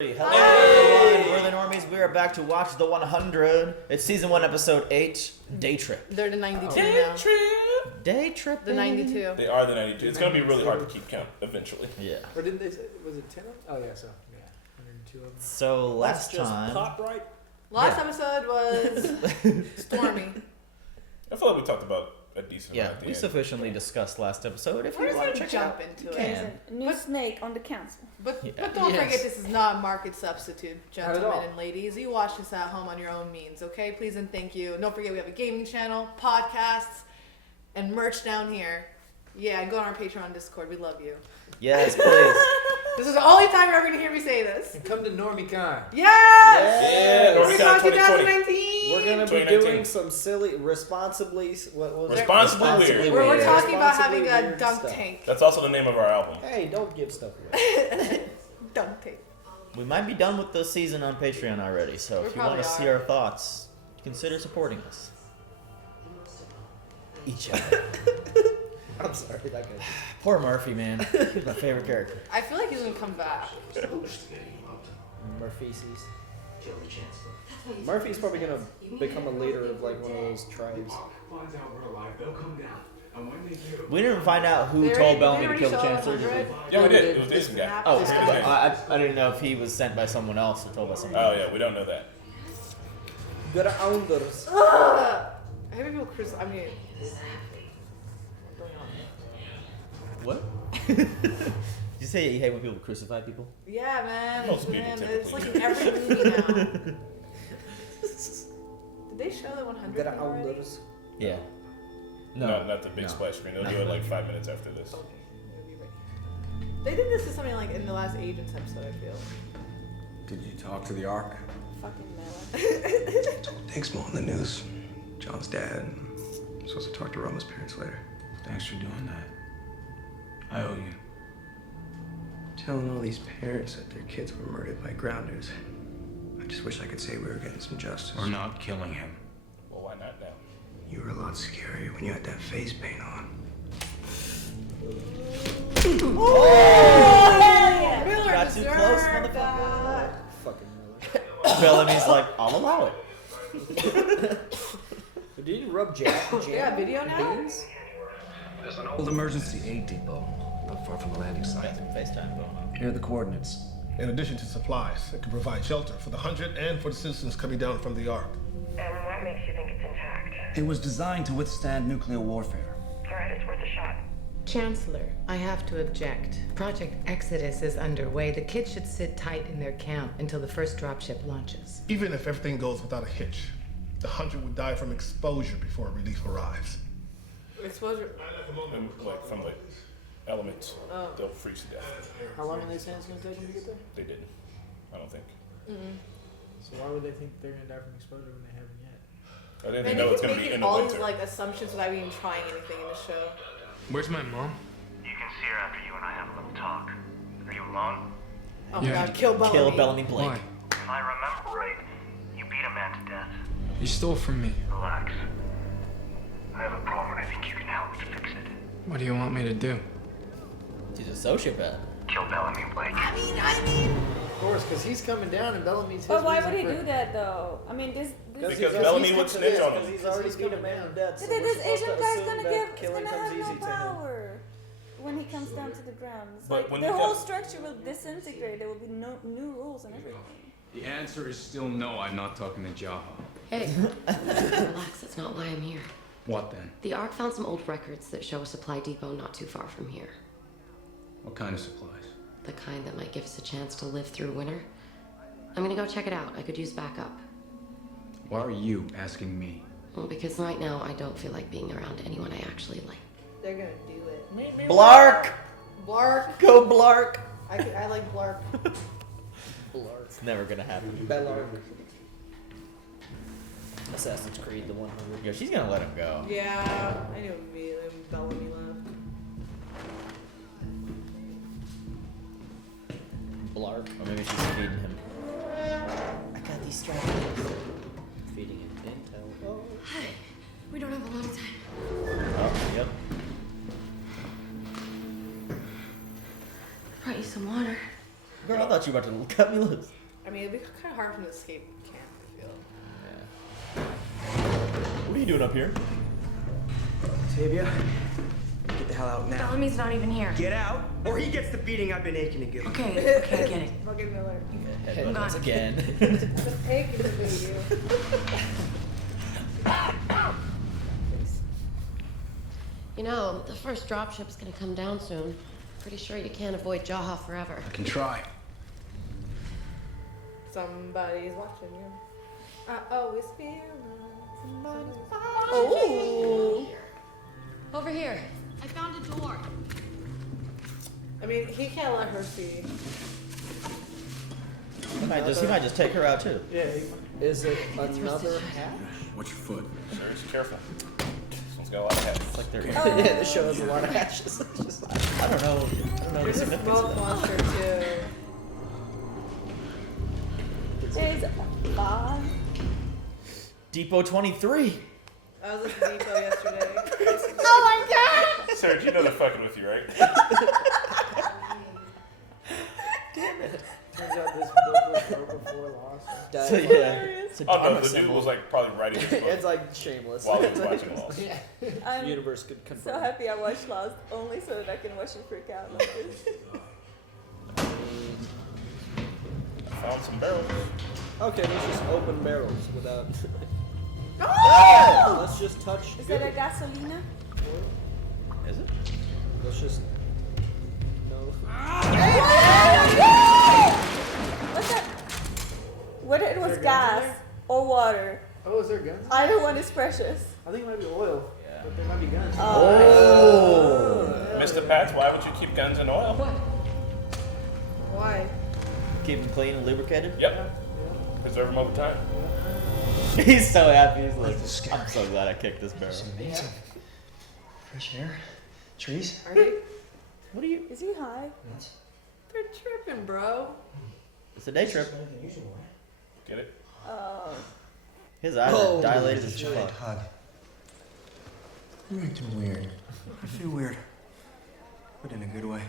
Hello everyone, we're the Normies. We are back to watch the 100. It's season 1, episode 8, Day Trip. They're the 92 Day now. Trip! Day Trip. The 92. They are the 92. It's going to be really hard to keep count eventually. Yeah. Or didn't they say, was it 10 of them? Oh, yeah, so, yeah. 102 of them. So last That's time. just pop right. Last episode was Stormy. I feel like we talked about a decent Yeah, amount at the we end. sufficiently discussed last episode. If We're you just want gonna to check jump it out, into you it. can. A new snake on the council. But Yeah. don't Yes. forget, this is not a market substitute, Not at gentlemen all. and ladies. You watch this at home on your own means, okay? Please and thank you. And don't forget, we have a gaming channel, podcasts, and merch down here. Yeah, and go on our Patreon and Discord. We love you. Yes, please. This is the only time you're ever gonna hear me say this. And come to NormieCon. Yes! Yeah, NormieCon NormieCon 2019! We're gonna be 2019. doing some silly, responsibly. What was it? Responsibly weird. We're talking about Responsibly having a weird dunk stuff. tank. That's also the name of our album. Hey, don't give stuff away. Dunk tank. We might be done with the season on Patreon already, so We if you want to probably see are. our thoughts, consider supporting us. Each other. I'm sorry, that guy. Poor Murphy, man. He's my favorite character. I feel like he's gonna come back. Murphy's. Murphy's probably gonna become a leader of like one of those tribes. We didn't find out who They told already- Bellamy they to kill the already Chancellor, showed did we? 100. Yeah, we we did. did. It was Jason guy. Oh, That's his name. I didn't know if he was sent by someone else or told by someone Oh else. yeah, we don't know that. Grounders. Ugh. I hate people crucify. I mean, What? Did you say you hate when people crucify people? yeah, man. Most people Man, typically it's like do. in every movie now. Did they show the 100 thing already? Grounders. Yeah. No, not the big No. splash screen. They'll do it like 5 minutes after this. They did this to something like in the last Agents episode, I feel. Did you talk to the Ark? Fucking melon. Thanks, Mo, on the news. John's dad. I'm supposed to talk to Roma's parents later. Thanks for doing that. I owe you. Telling all these parents that their kids were murdered by grounders. I just wish I could say we were getting some justice. We're not killing him. Well, why not now? You were a lot scarier when you had that face paint on. Miller Got too deserved close, motherfucker. that. Fucking Miller. Bellamy's like, I'll allow it. Did you rub jam? Yeah, video now? beans? There's an old emergency aid depot not far from the landing site. Got some FaceTime going on. Here are the coordinates. In addition to supplies, it can provide shelter for the 100 and for the citizens coming down from the Ark. And what makes you think it's intact? It was designed to withstand nuclear warfare. Alright, it's worth a shot. Chancellor, I have to object. Project Exodus is underway. The kids should sit tight in their camp until the first dropship launches. Even if everything goes without a hitch, the 100 would die from exposure before relief arrives. Exposure. And, like from the elements, they'll freeze to death. How long are they saying it's going to take them to get there? They didn't. I don't think. So why would they think they're going to die from exposure when they haven't yet? I didn't Man, know they it's keep gonna be in making the all these winter. like assumptions without even trying anything in the show. Where's my mom? You can see her after you and I have a little talk. Are you alone? Oh my Yeah. god, kill Bellamy. Kill Bellamy Blake. Why? If I remember right, you beat a man to death. You stole from me. Relax. I have a problem and I think you can help to fix it. What do you want me to do? She's a sociopath. Kill Bellamy Blake. Of course, because he's coming down and Bellamy's his But why reason would he for- do that though? I mean, this Because Bellamy would snitch on him. Because he's already beat a man to death. So this we're supposed Asian to guy's assume gonna that give, is killing gonna comes have no easy to him. power when he comes down to the ground. It's But like when the you whole got- structure will disintegrate. There will be no new rules and everything. The answer is still no. I'm not talking to Jaha. Hey, relax, that's not why I'm here. What then? The Ark found some old records that show a supply depot not too far from here. What kind of supplies? The kind that might give us a chance to live through winter. I'm gonna go check it out. I could use backup. Why are you asking me? Well, because right now I don't feel like being around anyone I actually like. They're gonna do it. Blark! Blark. Go Blark! I like Blark. It's never gonna happen. Bellark. Assassin's Creed, the 100. Yo, she's gonna let him go. Yeah, I knew immediately when Bellamy left. Blark. Or maybe she's feeding him. I got these strategies. Feeding him intel. Oh. Hi. We don't have a lot of time. Oh, yep. Brought you some water. Girl, I thought thought you were about to cut me loose. I mean, it'd be kind of hard for him to escape camp, I feel. What are you doing up here? Octavia, get the hell out now. Bellamy's not even here. Get out, or he gets the beating I've been aching to give him. Okay, I get it. Fucking Miller. Headbutt again. The pig is a you. You know, the first dropship's gonna come down soon. Pretty sure you can't avoid Jaha forever. I can try. Somebody's watching you. I always feel somebody's Oh. Over here. I found a door. I mean, he can't let her see. He might just take her out too. Yeah. Is it another hatch? Watch your foot. Sir, just careful. This one's got a lot of heads. It's like they're. Yeah, the show has a lot of hatches. I don't know the There's a significance smoke of that. monster too. There's Bob. Depot 23. I was at the depot yesterday. Oh my god! Sir, you know they're fucking with you, right? Turns out this book was wrote before Lost. So yeah, it's a Oh no, Dharma the dude symbol. was like probably writing this book It's like shameless. while he was watching Lost. I'm Universe could so confirm. happy I watched Lost only so that I can watch you freak out like this. I found some barrels. Okay, let's just open barrels without. Oh! Let's just touch. Is that a gasolina? Is it? Let's just. No. What's that? Whether it was there guns in gas there? or water, Oh, is there guns? either one is precious. I think it might be oil. Yeah. But there might be guns. Oh. Mr. Pats, why would you keep guns in oil? Why? Keep them clean and lubricated. Yep. Preserve them over time. He's so happy. He's like, This is scary. I'm so glad I kicked this barrel. It's amazing. Fresh air, trees. Are they? What are you? Is he high? They're tripping, bro. It's a day trip. Get it? Oh. His eyes Oh, are dilated It's as a giant fuck. hug. You're acting weird. I feel weird, but in a good way.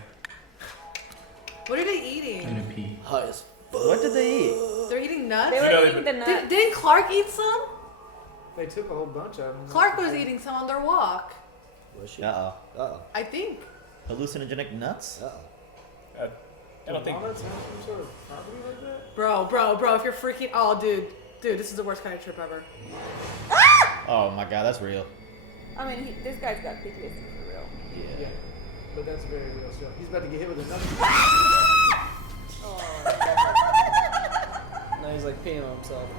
What are they eating? In a pee. High as What did they eat? They're eating nuts? They You were know, eating the nuts. Didn't Clark eat some? They took a whole bunch of them. Clark was eating some on their walk. Was she? Uh oh. Uh I think. Hallucinogenic nuts? oh. I don't think. Walnuts have some sort of property like that? Bro, if you're freaking. Oh, dude, this is the worst kind of trip ever. Oh my god, that's real. I mean, this guy's got PTSD for real. Yeah. But that's very real stuff. He's about to get hit with another. Now he's like peeing on himself.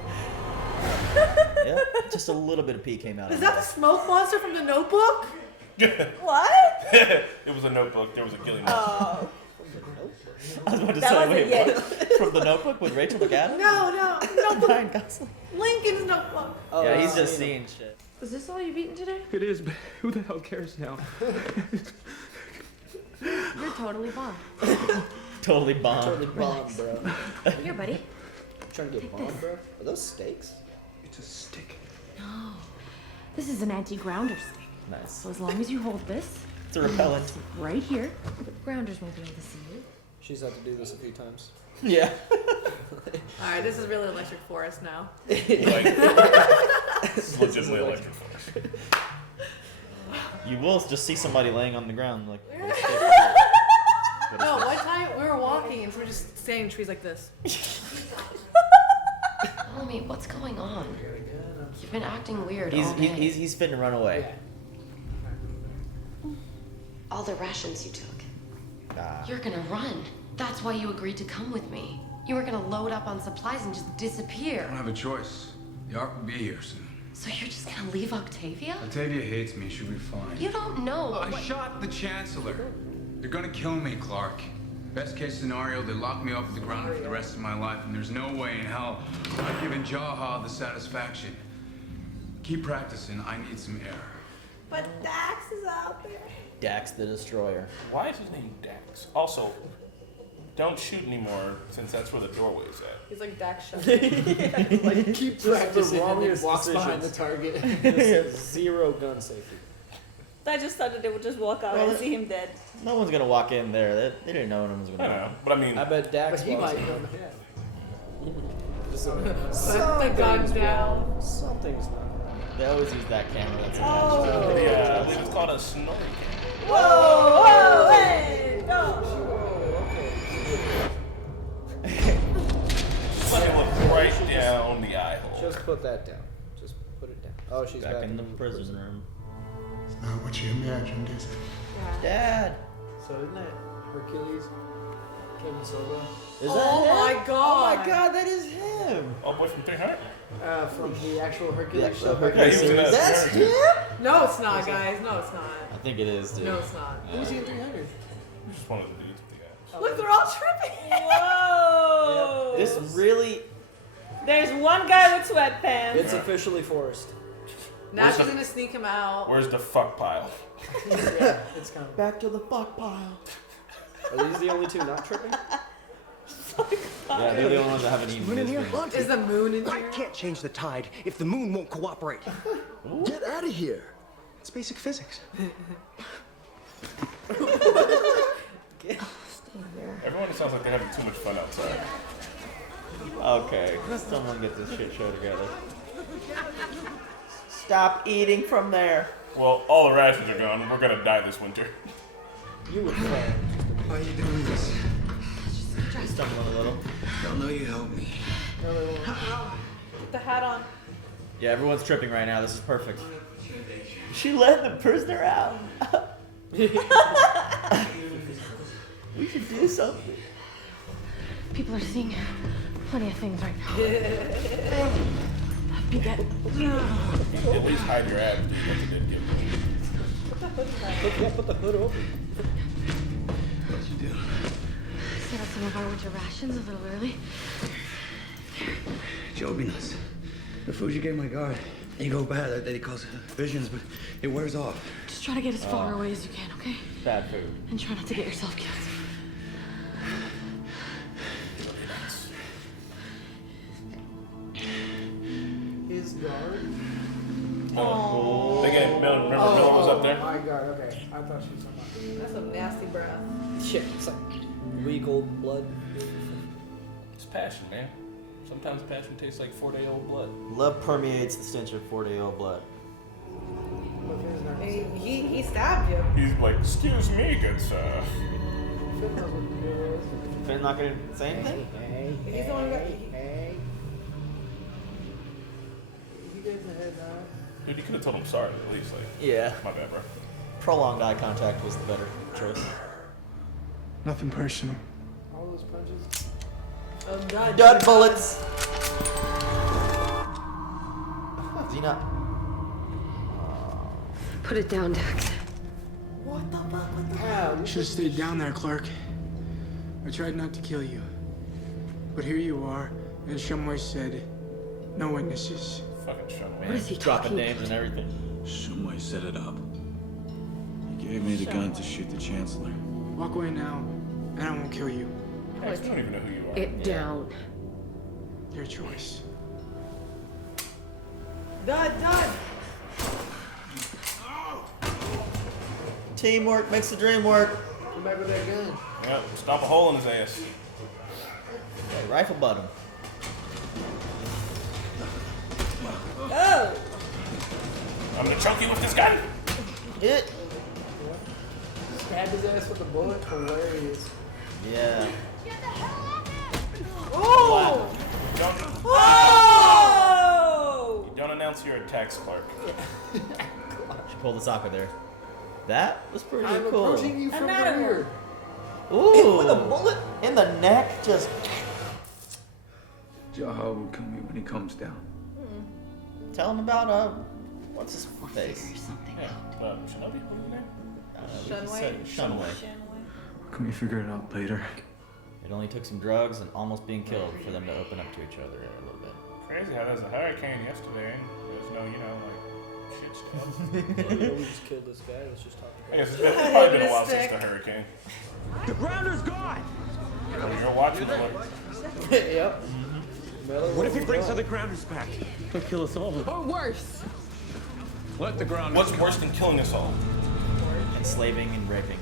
Yeah, just a little bit of pee came out. Is of that the smoke monster from the Notebook? What? It was a notebook. There was a Gilly monster. Oh. I was about to That say, wasn't wait, yet. what? From the Notebook with Rachel McAdams? No, Notebook. Ryan Gosling. Lincoln's Notebook. Oh, Yeah, he's I've just seen him. seeing shit. Is this all you've eaten today? It is, but who the hell cares now? You're totally bomb. Totally bombed. Totally bombed, bro. Here, buddy. Trying to get bombed, bro? Are those steaks? It's a stick. No. This is an anti-grounder stick. Nice. So as long as you hold this It's a repellent. right here, the grounders won't be able to see you. She's had to do this a few times. Yeah. Alright, this is really Electric Forest now. Like, legitimately electric force. You will just see somebody laying on the ground like. No, one time we were walking and we were just standing in trees like this. Bellamy, what's going on? You've been acting weird He's all day. he's fitting to run away. All the rations you took. Ah. You're gonna run. That's why you agreed to come with me. You were gonna load up on supplies and just I disappear. don't have a choice. The Ark will be here soon. So you're just gonna leave Octavia? Octavia hates me. She'll be fine. You don't know. I shot the Chancellor. They're gonna kill me, Clark. Best case scenario, they lock me up at the ground for the rest of my life, and there's no way in hell I've given Jaha the satisfaction. Keep practicing. I need some air. But Dax is out there. Dax the Destroyer. Why is his name Dax? Also, don't shoot anymore since that's where the doorway is at. He's like Dax shot. Like, keep This is practicing the and then wrongest walks decisions. behind the target. This is zero gun safety. I just thought that they would just walk out and see him dead. No one's gonna walk in there. They didn't know anyone was gonna. I know, but I mean, I bet Dax But he walks might in. come. Just Put the gun down. Something's not. They always use that camera. That's Oh. yeah, I believe it's called a snorkel. Whoa! Whoa! Hey! No! Let me look right down the eye hole. Just put that down. Just put it down. Oh, she's back in the prison room. It's not what you imagined, is it? Dad. So isn't that Hercules? Kevin Silva? Is Oh that him? my god. Oh my god, that is him. Oh, boy from 300? From the actual Hercules Yeah, show. Hercules series. That's him? No, it's not, guys. No, it's not. I think it is, dude. No, it's not. Who's he in 300? Just one of the dudes with the guys. Look, they're all tripping. Whoa! This really. There's one guy with sweatpants. It's officially Forrest. Now Where's she's the- gonna sneak him out. Where's the fuck pile? Yeah, it's coming. Back to the fuck pile. Are these the only two not tripping? Yeah, they're the only ones that haven't even in here? been. Is the moon in I here? can't change the tide if the moon won't cooperate. Get out of here. It's basic physics. Everyone sounds like they're having too much fun outside. Okay, someone get this shit show together. Stop eating from there. Well, all the rations are gone. We're gonna die this winter. You were fine. Why are you doing this? Stumbling a little. Don't know you helped me. Put the hat on. Yeah, everyone's tripping right now. This is perfect. She let the prisoner out. We should do something. People are seeing plenty of things right now. Be dead. At least hide your abs, dude. That's a good gift. Put the hood over. What'd you do? Set up some of our winter rations a little early. Joe be nuts. The food you gave my guard, they go bad. That he calls visions, but it wears off. Just try to get as far away as you can, okay? Bad food. And try not to get yourself killed. His guard? Oh. They get Miller. Remember Miller was up there? My God, okay. I thought she was talking That's some nasty breath. Yeah, it's like legal blood. It's passion, man. Sometimes passion tastes like 4-day-old blood. Love permeates the stench of 4-day-old blood. He stabbed you. He's like, excuse me, good sir. Finn knows what the deal is. Finn not gonna say anything? He's the one who got. Hey. You guys ahead now. Dude, you could have told him sorry at least. Like, Yeah. my bad, bro. Prolonged eye contact was the better choice. Nothing personal. All those punches. Oh, God. Dud bullets. Is he not? Put it down, Dax. What the fuck? What the You should have stayed down there, Clark. I tried not to kill you. But here you are, and Shumway said, no witnesses. Fucking Shumway. What is he Dropping talking names and everything. Shumway set it up. He gave me the gun to shoot the Chancellor. Walk away now, and I won't kill you. Guys, we don't even know who you are. It down. Your choice. Dud. Teamwork makes the dream work. Come back with that gun. Yep, stomp a hole in his ass. Yeah, rifle butt him. Oh! I'm gonna choke you with this gun. It. Stab his ass with a bullet. Hilarious. Yeah. Oh! Don't, Oh! don't announce your attacks, Clark. She pulled the soccer there. That was pretty I'm cool. approaching you from the Another rear. Ooh. With a bullet? In the neck, just. Jaha will kill me when he comes down. Tell him about what's his face? Yeah, Shinobi? What is his name? Shunway. Can we figure it out later? It only took some drugs and almost being killed for them to open up to each other a little bit. Crazy how there's a hurricane yesterday. There's no, like, shit stuff. We just killed this guy. Let's just talk I about guess it's probably been a while since Stick. the hurricane. The grounder's gone! You're watching the look. it. Yep. What if he brings other grounders back? He'll kill us all. Or worse. Let the ground. What's worse than killing us all? enslaving and raping.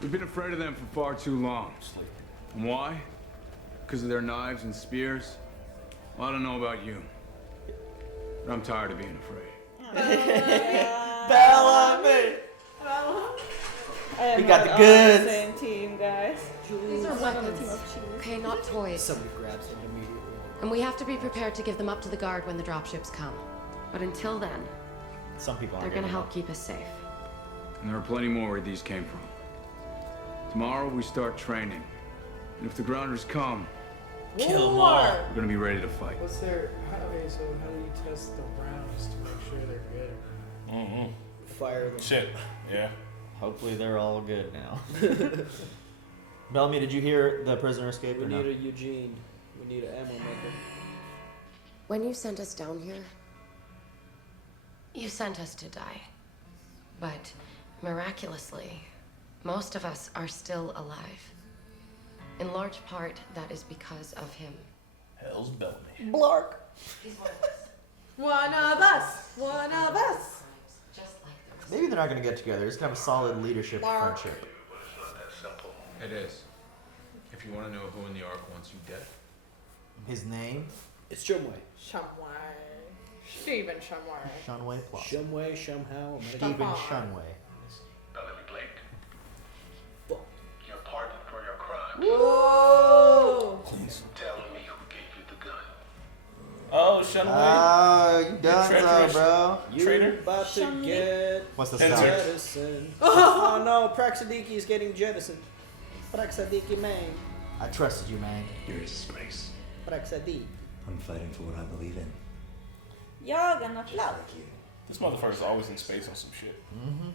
We've been afraid of them for far too long. And why? Because of their knives and spears? Well, I don't know about you, but I'm tired of being afraid. Bellamy! I am We got not the goods. on the same team, guys. These are not on the weapons. team of cheese. Okay, not toys. Somebody grabs him immediately. And we have to be prepared to give them up to the guard when the dropships come. But until then, Some people they're aren't gonna giving help up. keep us safe. And there are plenty more where these came from. Tomorrow we start training. And if the grounders come, Kill them all. we're gonna be ready to fight. What's their? Okay, so how do you test the rounds to make sure they're good? Mm-hmm. Fire them. Shit. Yeah. Hopefully they're all good now. Bellamy, did you hear the prisoner escape We or need no? a Eugene. We need an ammo maker. When you sent us down here, you sent us to die. But miraculously, most of us are still alive. In large part, that is because of him. Hell's Bellamy. Blark. One of us. One of us. Maybe they're not going to get together. It's kind of a solid leadership Mark. friendship. It is. If you want to know who in the Ark wants you dead. His name? It's Shumway. Shumway. Stephen Shumway. Shunway Plus. Shumway, Shumhow, Stephen Shunway. Bellamy Blake. You're pardoned for your crime. Whoa! Please. Tell me who gave you the gun. Oh, Shunway. Oh, you done treacherous. bro. You Traitor? about to get What's the Censor. sound? jettisoned. Oh no, Praxidiki is getting jettisoned. Praxidiki, man. I trusted you, man. You're a disgrace. Praxidiki. I'm fighting for what I believe in. Y'all gonna Just flop. like you. This motherfucker's always in space on some shit. Mm-hmm.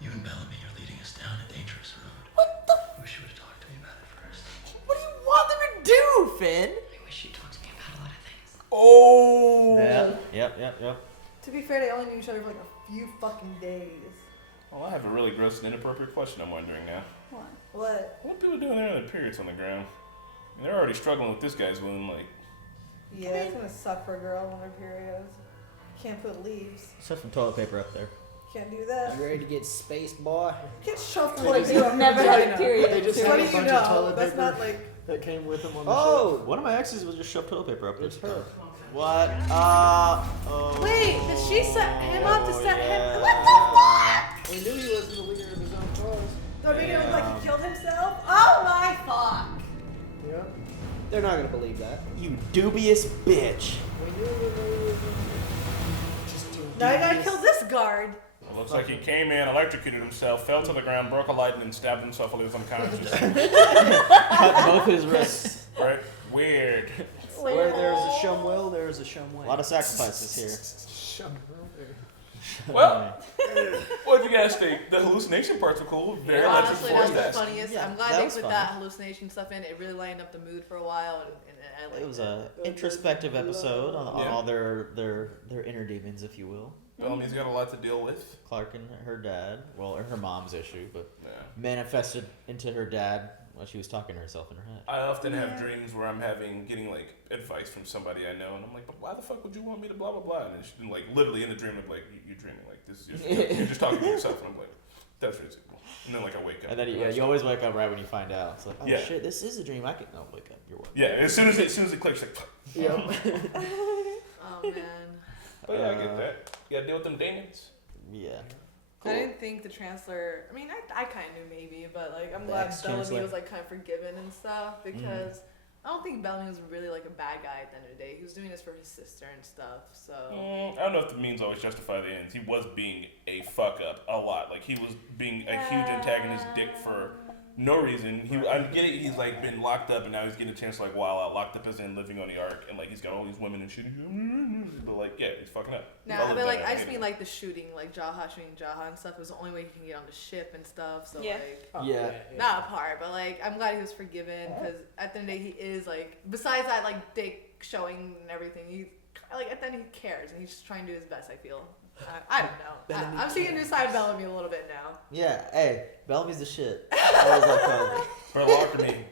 You and Bellamy are leading us down a dangerous road. What the? I wish you would have talked to me about it first. What do you want them to do, Finn? I wish you talked to me about a lot of things. Oh. Yep. To be fair, they only knew each other for like a few fucking days. Well, I have a really gross and inappropriate question I'm wondering now. What? What are people doing there with their periods on the ground? I mean, they're already struggling with this guy's wound, like. Yeah, it's gonna suck for a girl on her periods. Can't put leaves. Shove some toilet paper up there. Can't do that. You ready to get spaced, boy? Can't shove You toilet paper. have never had a period. They just What had do a you bunch know? of toilet That's paper not like. that came with them on the Oh! One of my exes was just shove toilet paper up there. It's her. What? Oh. Wait, did she set him up to set yeah. him? What the fuck? We knew he wasn't the leader of his own cause. Do I make it look like he killed himself? Oh my fuck! Yeah. They're not gonna believe that. You dubious bitch. We knew it was just too Now you gotta devious. kill this guard. It looks like he came in, electrocuted himself, fell to the ground, broke a light, and then stabbed himself while he was unconscious. Cut both his wrists. Right? Weird. Where there's a Shumwell, there's a Shumway. A lot of sacrifices here. Well, what do you guys think? The hallucination parts were cool. Very Honestly, electric that's force the funniest. Yeah, I'm glad that they was put fun. that hallucination stuff in. It really lightened up the mood for a while, and I liked It was a introspective episode on Yeah. all their inner demons, if you will. Bellamy's got a lot to deal with. Clark and her dad, well, her mom's issue, but Yeah. manifested into her dad while she was talking to herself in her head. I often have dreams where I'm getting like advice from somebody I know, and I'm like, but why the fuck would you want me to blah blah blah? And she's like, literally in the dream, I'm like, you're dreaming, like this is you're just talking to yourself, and I'm like, that's really cool. And then like I wake up. And then you always wake up right when you find out. It's like, oh Yeah. shit, this is a dream. I can wake up. You're welcome. Yeah, as soon as it clicks, like. Oh man. But yeah, I get that. You gotta deal with them demons. Yeah. I didn't think the Chancellor. I mean, I kind of knew maybe, but like I'm The glad ex-Chancellor. Bellamy was like kind of forgiven and stuff because I don't think Bellamy was really like a bad guy at the end of the day. He was doing this for his sister and stuff. So I don't know if the means always justify the ends. He was being a fuck up a lot. Like he was being a huge antagonist dick for no reason. I get it. He's like been locked up and now he's getting a chance to like wild out, locked up as in living on the Ark, and like he's got all these women and shooting. But like yeah, he's fucking up. no, Other but than like that, I just hate mean him. like the shooting, like shooting Jaha and stuff was the only way he can get on the ship and stuff. So Yeah. like. Yeah. Not a part, but like I'm glad he was forgiven because at the end of the day he is like besides that like dick showing and everything he like at the end he cares and he's just trying to do his best. I feel I don't know. I'm seeing a new side of Bellamy a little bit now. Yeah. Hey, Bellamy's the shit. I was like,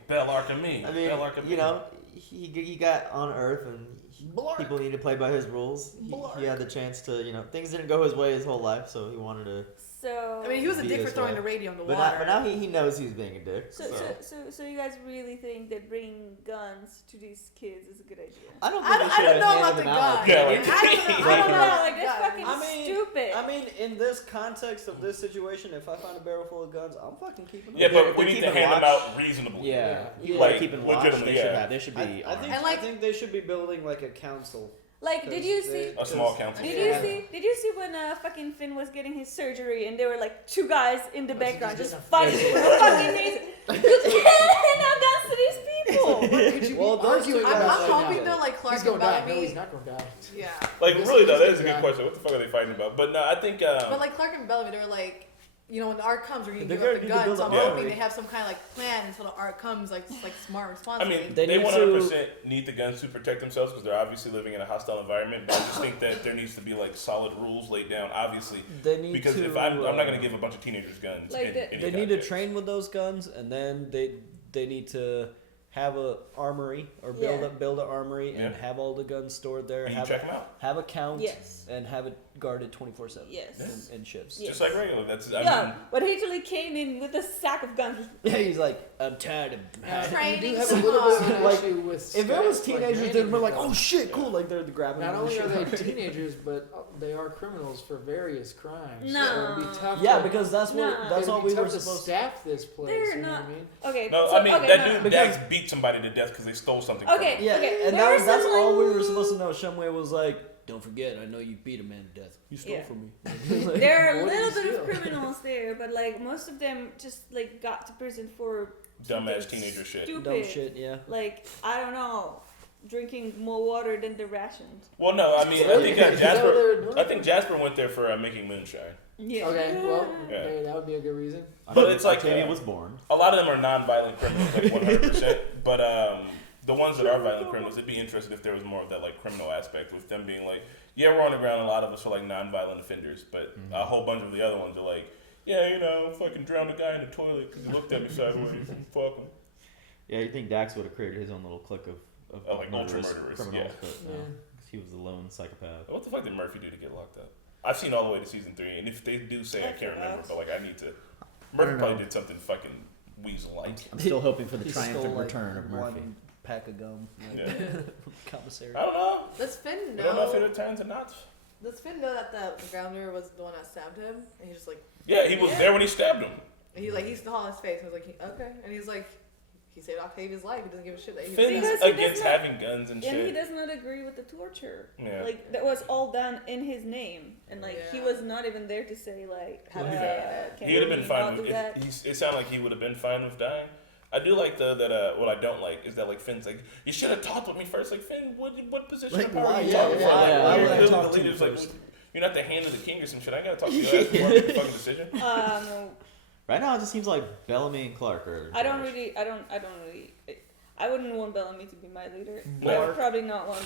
Bellarkamy. I mean, you know, he got on Earth and people need to play by his rules. He had the chance to, you know, things didn't go his way his whole life, so he wanted to So I mean, he was a Be dick for this throwing way. the radio in the But water. now he knows he's being a dick. So you guys really think that bringing guns to these kids is a good idea? I don't I think don't, we I should don't know have about handed the them out. gun. Yeah, I don't know, like that's Guns. fucking stupid. I mean, in this context of this situation, if I find a barrel full of guns, I'm fucking keeping them. Yeah, but If we they're need to keeping hand them watch- out reasonably. Yeah, people Like, are keeping watch. legitimately, They should yeah. have. They should be. I think armed. I think they should be building like a council. Like, did you see? A small council. Did you see? Did you see when fucking Finn was getting his surgery and there were like two guys in the background just fighting for a fucking reason? You can't hand out guns to these people. Well, those two I'm guys. hoping though, like Clark He's going and down. Bellamy. No, he's not going down. Yeah. Like, This- really, though, this that is a good guy- question. What the fuck are they fighting about? But no, I think. But like Clark and Bellamy, they were like, you know, when the arc comes, we're gonna They're give up gonna the need to guns. build So an I'm hoping armory. they have some kind of like plan until the arc comes, like just like smart, I responsible. mean, They they need 100% need the guns to protect themselves because they're obviously living in a hostile environment. But I just think that there needs to be like solid rules laid down, obviously. They need Because to, if I'm not going to give a bunch of teenagers guns. Like in the- any They need to context. train with those guns, and then they need to have a armory or build Yeah. build an armory and Yeah. have all the guns stored there. And you Have check 'em out. Have a count. Yes. And have it guarded 24/7. Yes. In shifts. Yes. Just like regular. That's I Yeah, mean, but he literally came in with a sack of guns. Yeah, he's like, I'm tired of Training You have a little bit of an Like, issue with if it was staff, like teenagers, they'd be like, management. oh shit, cool. Like they're grabbing. Not them only and are shit. they teenagers, but they are criminals for various crimes. No. So it'd be tough. Yeah, to, because that's what No. that's it'd all be we tough were to supposed. staff this place. They're you know not. what I mean? Okay. no, so, I mean okay, that no. dude Dax beat somebody to death because they stole something. From Okay. him. Yeah, Okay, and there are that's some, all like- we were supposed to know. Shumway was like, don't forget, I know you beat a man to death. You stole Yeah. from me. There are a What did little he bit of steal? criminals there, but like most of them just like got to prison for Dumbass something teenager shit. Stupid. Dumb shit, yeah. Like I don't know, drinking more water than the rations. Well, no, I mean I think Is that what they were doing? I think Jasper went there for making moonshine. Yeah. Okay, well, Yeah. hey, that would be a good reason. But it's like Octavia was born. A lot of them are non-violent criminals, like 100%. But the ones that are violent criminals, it'd be interesting if there was more of that like criminal aspect with them being like, yeah, we're on the ground. A lot of us are like non-violent offenders, but a whole bunch of the other ones are like, yeah, you know, fucking drowned a guy in the toilet because he looked at me sideways. Fuck him. Yeah, you think Dax would have created his own little clique of Like ultra murderous murderers, criminals, yeah. but no, 'cause he was the lone psychopath. What the fuck did Murphy do to get locked up? I've seen all the way to season 3, and if they do say I can't remember, but like I need to. Murphy know. probably did something fucking weasel-like. I'm still hoping for the He triumphant stole, like, return of Murphy. one pack of gum. Yeah. Commissary. I don't know. Does Finn I don't know if it know? returns or not. Does Finn know that the grounder was the one that stabbed him? And he's just like, Yeah, he was there when he stabbed him. and he saw his face. And was like, okay. And he's like, he saved Octavia's life. He doesn't give a shit that he Finn's Because he against does not- having guns and And he shit. does not agree with the torture. Yeah. Like that was all done in his name, and like he Yeah. was not even there to say like. How to say it. can He would have we been fine not with do that? it sounded like he would have been fine with dying. I do like that what I don't like is that like Finn's like, you should have talked with me first. Like Finn, what position Like, of power why- are you yeah, talking yeah, from? Like, why you're would I literally talk the to you leader. It's like, first? you're not the hand of the king or some shit. I ain't gotta talk to you ass before I make the fucking decision. No, Right now, it just seems like Bellamy and Clark are. I don't really. I wouldn't want Bellamy to be my leader. I No. would probably not want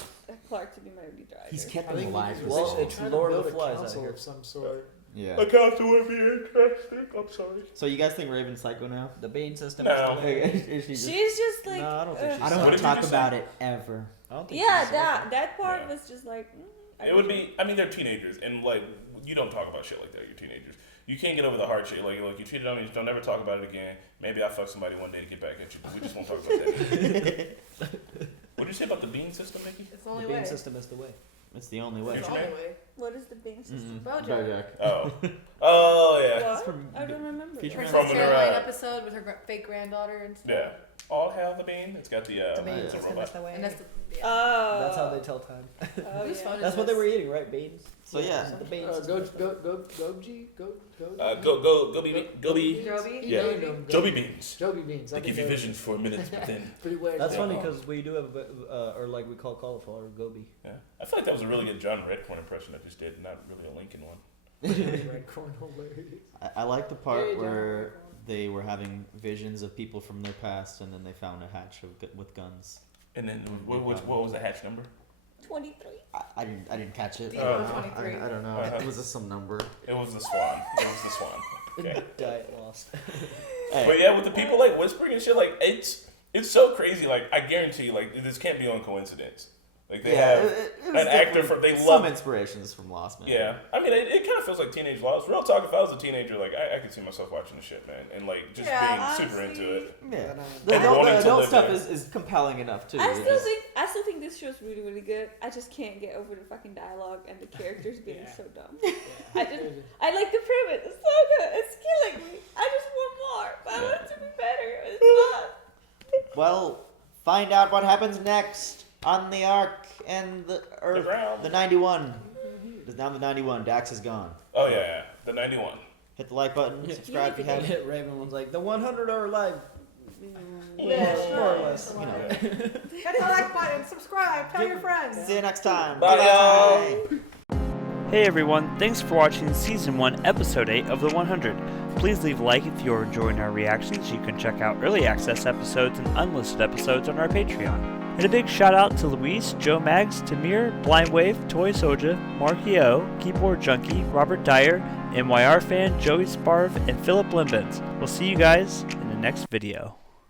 Clark to be my leader either. He's kept I him think alive for Well, so it's long. Lord of the build a Flies out council here. of some sort. Yeah. A council would be interesting. I'm sorry. So you guys think Raven's psycho now? The Bane system. No. is the way. Is she just- She's just like. No, I don't think she's I don't What want did to you talk just about say? it ever. I don't think Yeah, she's that part Yeah. was just like. It would be. I mean, they're teenagers, and like you don't talk about shit like that. You're teenagers. You can't get over the hard shit. Like you cheated on me. Just don't ever talk about it again. Maybe I'll fuck somebody one day to get back at you, but we just won't talk about that. What did you say about the bean system, Mickey? It's the The only Bane way. system is the way. It's the only way. It's the What's only your way. What is the Bing system? Bojack. Oh. Oh yeah. What? I don't remember. Feature that. From Princess her, Caroline episode with her fake granddaughter and stuff. Yeah. All hail the bean. It's got the The bean it's a system robot. is the way. And that's the Oh. That's how they tell time. Oh, Whose yeah. phone is That's what they this? were eating, right? Beans. So yeah. The Bane Go system. Goji. Gobi. Groby? Yeah. Joby Joby beans. Joby beans. They give you visions for minutes, but then. That's funny because we do have or like we call cauliflower goby. Yeah. I feel like that was a really good John Redcorn impression I just did, not really a Lincoln one. Red corn hilarious. I like the part Yeah, John where Redcorn. they were having visions of people from their past, and then they found a hatch with guns. And then what was the hatch number? 23. I didn't catch it. Yeah, I don't know. 23. I don't know. Uh-huh. It was just some number. It was the swan. It was the swan. Okay. Diet lost. Hey, But yeah, with the people like whispering and shit, like it's so crazy. Like I guarantee, like this can't be on coincidence. Like they have an actor for they some love inspirations from Lost, man. Yeah, I mean it kind of feels like Teenage Lost. Real talk, if I was a teenager, like I could see myself watching the shit, man, and like just being super into it. Yeah, the adult stuff is compelling enough too. I still think this show's really, really good. I just can't get over the fucking dialogue and the characters being so dumb. I like the premise. It's so good. It's killing me. I just want more, but I want it to be better. It's not. Well, find out what happens next on the Ark and the Earth. The 91. It's now the 91. Dax is gone. Oh yeah, the 91. Hit the like button. Subscribe if you haven't. Raven was like, the 100 are alive. Yeah, more or less. You know. Hit the like button, subscribe, tell your friends. See you next time. Bye, Bye. Hey everyone, thanks for watching Season 1, Episode 8 of The 100. Please leave a like if you're enjoying our reactions. You can check out early access episodes and unlisted episodes on our Patreon. And a big shout out to Luis, Joe Mags, Tamir, Blind Wave, Toy Soja, Marky O, Keyboard Junkie, Robert Dyer, MYR Fan, Joey Sparv, and Philip Limbens. We'll see you guys in the next video.